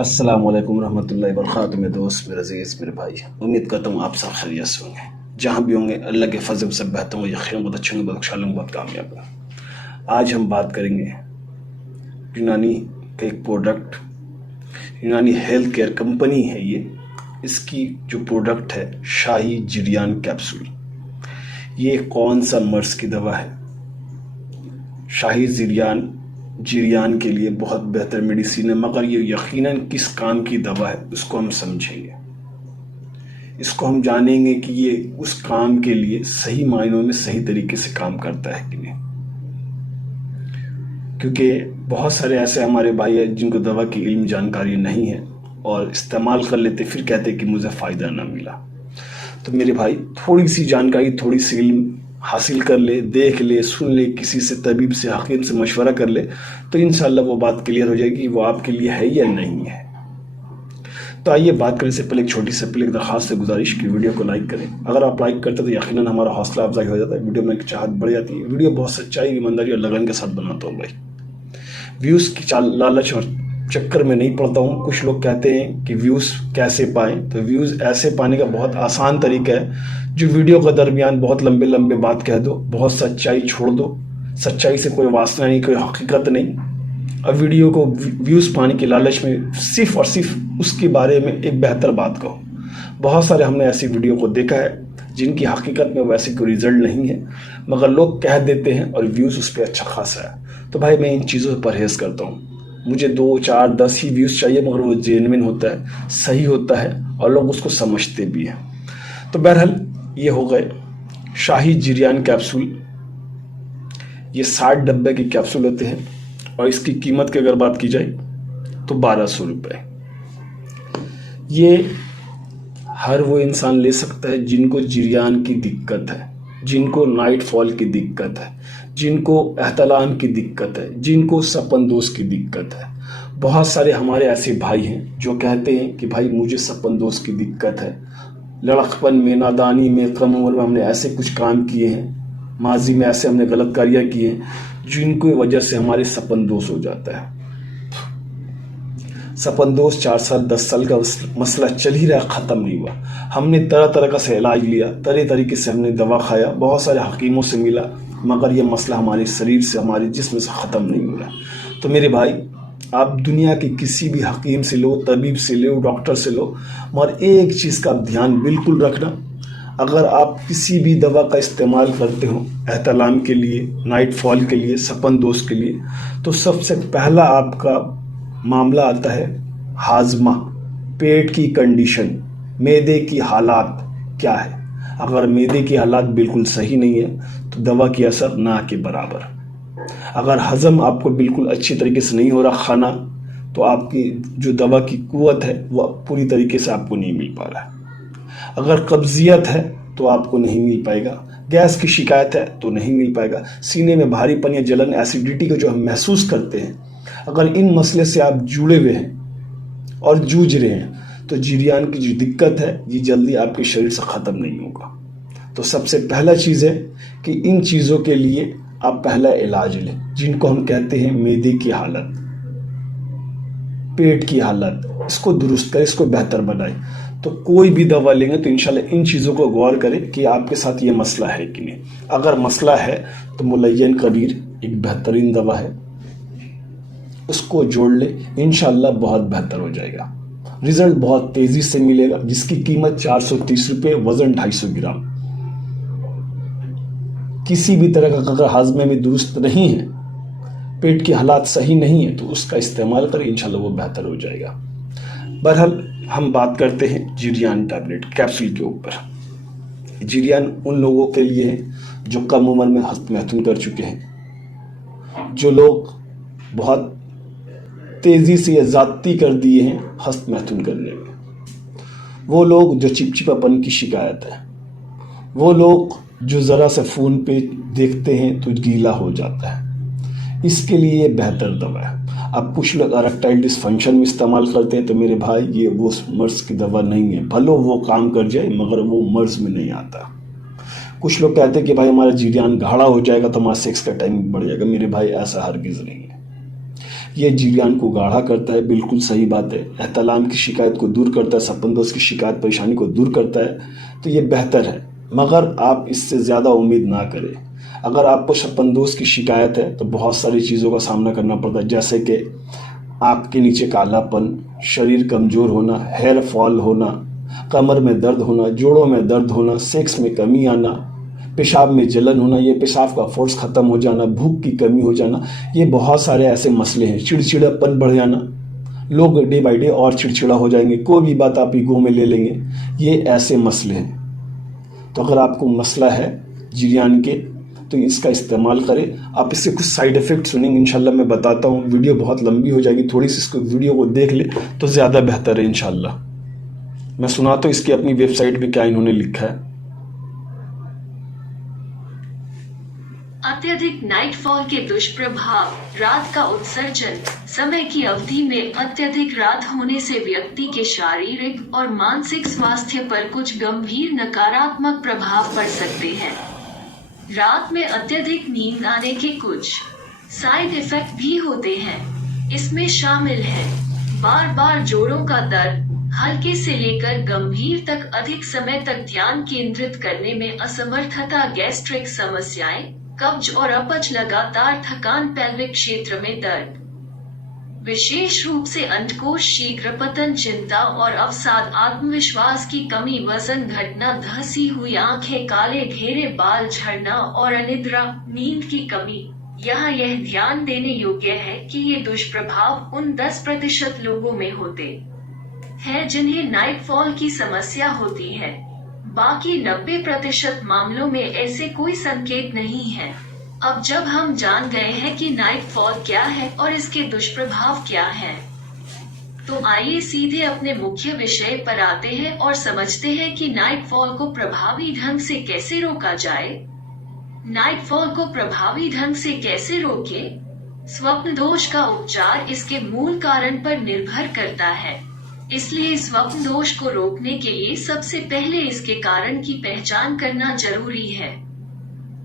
अस्सलाम वालेकुम रहमतुल्लाहि व बरकातुहू। मेरे दोस्त, मेरे अजीज़, मेरे भाई, उम्मीद करता हूँ आप सब खैरियत से होंगे। जहाँ भी होंगे अल्लाह के फजल से बेहतर होंगे, यकीन बहुत अच्छे होंगे, बहुत खुशहाल होंगे, बहुत कामयाब होंगे। आज हम बात करेंगे यूनानी का एक प्रोडक्ट, यूनानी हेल्थ केयर कंपनी है ये। इसकी जो प्रोडक्ट है शाही जिरियान कैप्सूल। ये कौन सा मर्ज की दवा है? शाही जिरियान जिरियान के लिए बहुत बेहतर मेडिसिन है, मगर ये यकीनन किस काम की दवा है उसको हम समझेंगे। इसको हम जानेंगे कि ये उस काम के लिए सही मायनों में सही तरीके से काम करता है कि नहीं। क्योंकि बहुत सारे ऐसे हमारे भाई हैं जिनको दवा की इल्म जानकारी नहीं है और इस्तेमाल कर लेते फिर कहते कि मुझे फ़ायदा ना मिला। तो मेरे भाई, थोड़ी सी जानकारी, थोड़ी सी इल्म हासिल कर ले, देख ले, सुन ले, किसी से तबीब से, हकीम से मशवरा कर ले, तो इंशाल्लाह वो बात क्लियर हो जाएगी वो आपके लिए है या नहीं है। तो आइए बात करने से पहले एक छोटी सी एक दरखास्त से गुजारिश की वीडियो को लाइक करें। अगर आप लाइक करते तो यकीनन हमारा हौसला अफजाई हो जाता है, वीडियो में एक चाहत बढ़ जाती है। वीडियो बहुत सच्चाई, ईमानदारी और लगन के साथ बनाता हूँ भाई। व्यूज़ की लालच और चक्कर में नहीं पड़ता हूँ। कुछ लोग कहते हैं कि व्यूज़ कैसे पाएँ, तो व्यूज़ ऐसे पाने का बहुत आसान तरीका है। जो वीडियो के दरमियान बहुत लंबे लंबे बात कह दो, बहुत सच्चाई छोड़ दो। सच्चाई से कोई वास्ता नहीं, कोई हकीकत नहीं। अब वीडियो को व्यूज़ पाने की लालच में सिर्फ और सिर्फ उसके बारे में एक बेहतर बात कहो। बहुत सारे हमने ऐसी वीडियो को देखा है जिनकी हकीकत में वैसे कोई रिजल्ट नहीं है, मगर लोग कह देते हैं और व्यूज़ उस पर अच्छा खासा है। तो भाई मैं इन चीज़ों से परहेज़ करता हूँ। मुझे 2, 4, 10 ही व्यूज़ चाहिए, मगर वो जेन्युइन होता है, सही होता है और लोग उसको समझते भी हैं। तो बहरहाल ये हो गए शाही जिरियान कैप्सूल। ये 60 डब्बे की कैप्सूल होते हैं और इसकी कीमत की अगर बात की जाए तो 1200 रुपये। ये हर वो इंसान ले सकता है जिनको जिरियान की दिक्कत है, जिनको नाइट फॉल की दिक्कत है, जिनको एहतलाम की दिक्कत है, जिनको सपन दोष की दिक्कत है। बहुत सारे हमारे ऐसे भाई हैं जो कहते हैं कि भाई मुझे सपन दोष की दिक्कत है। लड़कपन में, नादानी में, कम उम्र में हमने ऐसे कुछ काम किए हैं, माजी में ऐसे हमने गलत कार्य किए हैं जिनकी वजह से हमारे सपन दोष हो जाता है। सपन दोष 4 साल 10 साल का मसला चल ही रहा, ख़त्म नहीं हुआ। हमने तरह तरह का से इलाज लिया, तरह तरीके से हमने दवा खाया, बहुत सारे हकीमों से मिला, मगर ये मसला हमारे शरीर से, हमारे जिस्म से ख़त्म नहीं हो रहा। तो मेरे भाई, आप दुनिया के किसी भी हकीम से लो, तबीब से लो, डॉक्टर से लो, मगर एक चीज़ का ध्यान बिल्कुल रखना। अगर आप किसी भी दवा का इस्तेमाल करते हो एहतलाम के लिए, नाइट फॉल के लिए, सपन दोष के लिए, तो सबसे पहला आपका मामला आता है हाजमा, पेट की कंडीशन, मैदे की हालात क्या है। अगर मैदे की हालात बिल्कुल सही नहीं है तो दवा की असर ना के बराबर। अगर हज़म आपको बिल्कुल अच्छी तरीके से नहीं हो रहा खाना, तो आपकी जो दवा की कुव्वत है वो पूरी तरीके से आपको नहीं मिल पा रहा है। अगर कब्जियत है तो आपको नहीं मिल पाएगा, गैस की शिकायत है तो नहीं मिल पाएगा, सीने में भारीपन या जलन, एसिडिटी को जो हम महसूस करते हैं, अगर इन मसले से आप जुड़े हुए हैं और जूझ रहे हैं तो जिरियान की जो दिक्कत है ये जल्दी आपके शरीर से ख़त्म नहीं होगा। तो सबसे पहला चीज़ है कि इन चीज़ों के लिए आप पहला इलाज लें, जिनको हम कहते हैं मैदे की हालत, पेट की हालत, इसको दुरुस्त करें, इसको बेहतर बनाएं। तो कोई भी दवा लेंगे तो इंशाल्लाह इन चीज़ों को गौर करें कि आपके साथ ये मसला है कि नहीं। अगर मसला है तो मुलय्यन कबीर एक बेहतरीन दवा है, उसको जोड़ ले, इंशाल्लाह बहुत बेहतर हो जाएगा। रिजल्ट बहुत तेज़ी से मिलेगा, जिसकी कीमत 430 रुपये, वज़न 250 ग्राम। किसी भी तरह का अगर हाजमे में दुरुस्त नहीं है, पेट की हालात सही नहीं है, तो उसका इस्तेमाल करें, इंशाल्लाह वो बेहतर हो जाएगा। बहरहाल हम बात करते हैं जिरियान टैबलेट कैप्सूल के ऊपर। जिरियान उन लोगों के लिए है जो कम उम्र में हस्त महतून कर चुके हैं, जो लोग बहुत तेज़ी से या ज़्यादती कर दिए हैं हस्त महतून करने में, वो लोग जो चिपचिपापन की शिकायत है, वो लोग जो ज़रा से फ़ोन पे देखते हैं तो गीला हो जाता है, इसके लिए बेहतर दवा है। अब कुछ लोग इरेक्टाइल डिसफंक्शन में इस्तेमाल करते हैं, तो मेरे भाई ये वो मर्ज़ की दवा नहीं है। भलो वो काम कर जाए मगर वो मर्ज़ में नहीं आता। कुछ लोग कहते हैं कि भाई हमारा जिरियान गाढ़ा हो जाएगा तो हमारा सेक्स का टाइम बढ़ जाएगा। मेरे भाई ऐसा हरगिज़ नहीं है। ये जीवयान को गाढ़ा करता है, बिल्कुल सही बात है। एहतलाम की शिकायत को दूर करता है, सपनदोष की शिकायत परेशानी को दूर करता है, तो ये बेहतर है। मगर आप इससे ज़्यादा उम्मीद ना करें। अगर आपको सपनदोष की शिकायत है तो बहुत सारी चीज़ों का सामना करना पड़ता है, जैसे कि आँख के नीचे कालापन, शरीर कमज़ोर होना, हेयर फॉल होना, कमर में दर्द होना, जोड़ों में दर्द होना, सेक्स में कमी आना, पेशाब में जलन होना, ये पेशाब का फोर्स ख़त्म हो जाना, भूख की कमी हो जाना, ये बहुत सारे ऐसे मसले हैं। चिड़चिड़ापन बढ़ जाना, लोग डे बाई डे और चिड़चिड़ा हो जाएंगे, कोई भी बात आप ईगो में ले लेंगे, ये ऐसे मसले हैं। तो अगर आपको मसला है जीवयान के तो इसका इस्तेमाल करें। आप इससे कुछ साइड इफ़ेक्ट सुनेंगे, इंशाल्लाह मैं बताता हूँ। वीडियो बहुत लंबी हो जाएगी, थोड़ी सी इसको वीडियो को देख ले तो ज़्यादा बेहतर है इंशाल्लाह। मैं सुनाता हूँ इसकी अपनी वेबसाइट पे क्या इन्होंने लिखा है। अत्यधिक नाइटफॉल के दुष्प्रभाव। रात का उत्सर्जन। समय की अवधि में अत्यधिक रात होने से व्यक्ति के शारीरिक और मानसिक स्वास्थ्य पर कुछ गंभीर नकारात्मक प्रभाव पड़ सकते हैं। रात में अत्यधिक नींद आने के कुछ साइड इफेक्ट भी होते हैं। इसमें शामिल है बार बार जोड़ों का दर्द, हल्के से लेकर गंभीर तक अधिक समय तक ध्यान केंद्रित करने में असमर्थता, गैस्ट्रिक समस्याएं, कब्ज और अपच, लगातार थकान, पेल्विक क्षेत्र में दर्द, विशेष रूप से अंडकोश शीघ्र पतन, चिंता और अवसाद, आत्मविश्वास की कमी, वजन घटना, धंसी हुई आंखें, काले घेरे बाल झड़ना और अनिद्रा, नींद की कमी। यहाँ यह ध्यान देने योग्य है कि ये दुष्प्रभाव उन 10% लोगों में होते हैं जिन्हें नाइटफॉल की समस्या होती है। बाकी 90% मामलों में ऐसे कोई संकेत नहीं है। अब जब हम जान गए हैं कि नाइटफॉल क्या है और इसके दुष्प्रभाव क्या हैं, तो आइए सीधे अपने मुख्य विषय पर आते हैं और समझते हैं कि नाइटफॉल को प्रभावी ढंग से कैसे रोका जाए। नाइटफॉल को प्रभावी ढंग से कैसे रोकें? स्वप्न दोष का उपचार इसके मूल कारण पर निर्भर करता है। इसलिए स्वप्न दोष को रोकने के लिए सबसे पहले इसके कारण की पहचान करना जरूरी है।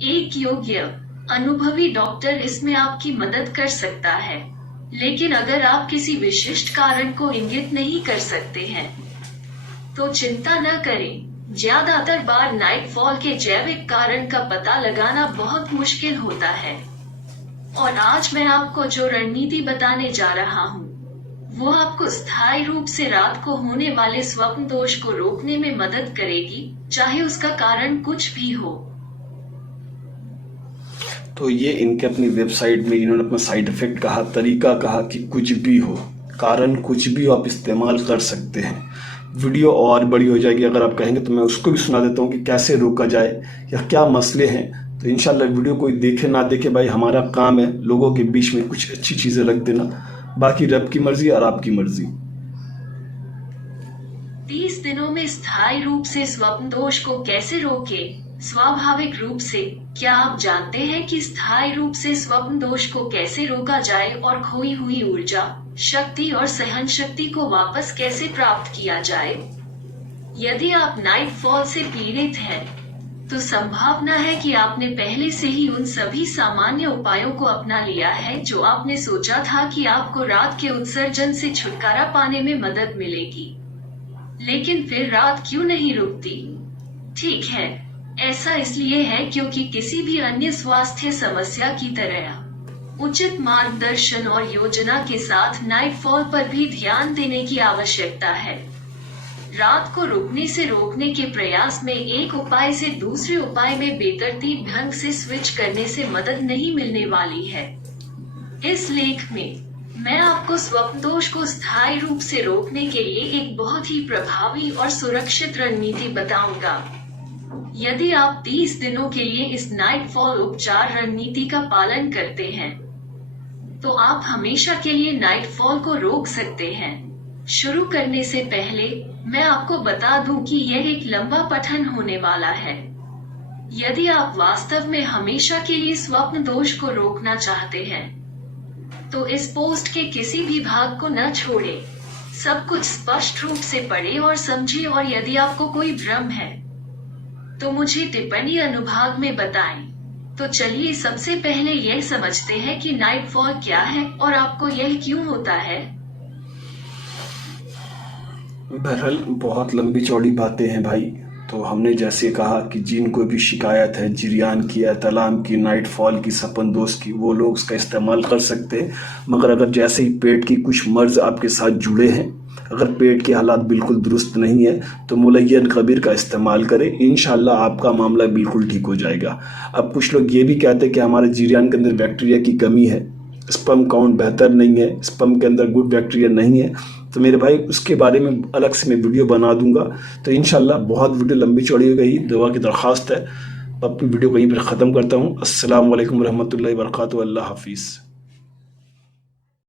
एक योग्य अनुभवी डॉक्टर इसमें आपकी मदद कर सकता है, लेकिन अगर आप किसी विशिष्ट कारण को इंगित नहीं कर सकते हैं तो चिंता न करें। ज्यादातर बार नाइटफॉल के जैविक कारण का पता लगाना बहुत मुश्किल होता है, और आज मैं आपको जो रणनीति बताने जा रहा हूँ वो आपको स्थायी रूप से रात को होने वाले स्वप्न दोष को रोकने में मदद करेगी, चाहे उसका कारण कुछ भी हो। तो ये इनके अपनी वेबसाइट में इन्होंने अपना साइड इफेक्ट कहा, तरीका कहा कि कुछ भी हो, कारण कुछ भी हो, आप इस्तेमाल कर सकते हैं। वीडियो और बड़ी हो जाएगी, अगर आप कहेंगे तो मैं उसको भी सुना देता हूँ कि कैसे रोका जाए या क्या मसले हैं। तो इंशाल्लाह वीडियो कोई देखे ना देखे, भाई हमारा काम है लोगों के बीच में कुछ अच्छी चीज़ें रख देना, बाकी रब की मर्जी और आपकी मर्जी। 30 दिनों में स्थायी रूप से स्वप्न दोष को कैसे रोकें? स्वाभाविक रूप से, क्या आप जानते हैं कि स्थायी रूप से स्वप्न दोष को कैसे रोका जाए और खोई हुई ऊर्जा, शक्ति और सहन शक्ति को वापस कैसे प्राप्त किया जाए? यदि आप नाइटफॉल से पीड़ित हैं, तो संभावना है कि आपने पहले से ही उन सभी सामान्य उपायों को अपना लिया है जो आपने सोचा था कि आपको रात के उत्सर्जन से छुटकारा पाने में मदद मिलेगी। लेकिन फिर रात क्यों नहीं रुकती? ठीक है, ऐसा इसलिए है क्योंकि किसी भी अन्य स्वास्थ्य समस्या की तरह उचित मार्गदर्शन और योजना के साथ नाइटफॉल पर भी ध्यान देने की आवश्यकता है। रात को रुकने से रोकने के प्रयास में एक उपाय से दूसरे उपाय में बेतरतीब ढंग से स्विच करने से मदद नहीं मिलने वाली है। इस लेख में मैं आपको स्वप्न दोष को स्थायी रूप से रोकने के लिए एक बहुत ही प्रभावी और सुरक्षित रणनीति बताऊंगा। यदि आप 30 दिनों के लिए इस नाइटफॉल उपचार रणनीति का पालन करते हैं, तो आप हमेशा के लिए नाइटफॉल को रोक सकते हैं। शुरू करने से पहले मैं आपको बता दूं कि यह एक लंबा पठन होने वाला है। यदि आप वास्तव में हमेशा के लिए स्वप्न दोष को रोकना चाहते हैं, तो इस पोस्ट के किसी भी भाग को न छोड़ें। सब कुछ स्पष्ट रूप से पढ़ें और समझें, और यदि आपको कोई भ्रम है तो मुझे टिप्पणी अनुभाग में बताएं। तो चलिए सबसे पहले यह समझते हैं कि नाइटफॉल क्या है और आपको यह क्यों होता है। बहरहाल बहुत लंबी चौड़ी बातें हैं भाई। तो हमने जैसे कहा कि जिनको भी शिकायत है जिरियान की या तलाम की, नाइटफॉल की, सपनदोष की, वो लोग उसका इस्तेमाल कर सकते हैं। मगर अगर जैसे ही पेट की कुछ मर्ज आपके साथ जुड़े हैं, अगर पेट के हालात बिल्कुल दुरुस्त नहीं है, तो मुलय्यन कबीर का इस्तेमाल करें। इंशाल्लाह आपका मामला बिल्कुल ठीक हो जाएगा। अब कुछ लोग ये भी कहते हैं कि हमारे जिरियान के अंदर बैक्टीरिया की कमी है, स्पर्म काउंट बेहतर नहीं है, स्पर्म के अंदर गुड बैक्टीरिया नहीं है। तो मेरे भाई उसके बारे में अलग से मैं वीडियो बना दूंगा। तो इंशाल्लाह बहुत वीडियो लंबी चौड़ी हो गई, दुआ की दरख्वास्त है। अपनी वीडियो कहीं पर ख़त्म करता हूँ। अस्सलाम वालेकुम रहमतुल्लाहि व बरकातुहू। अल्लाह हाफिज़।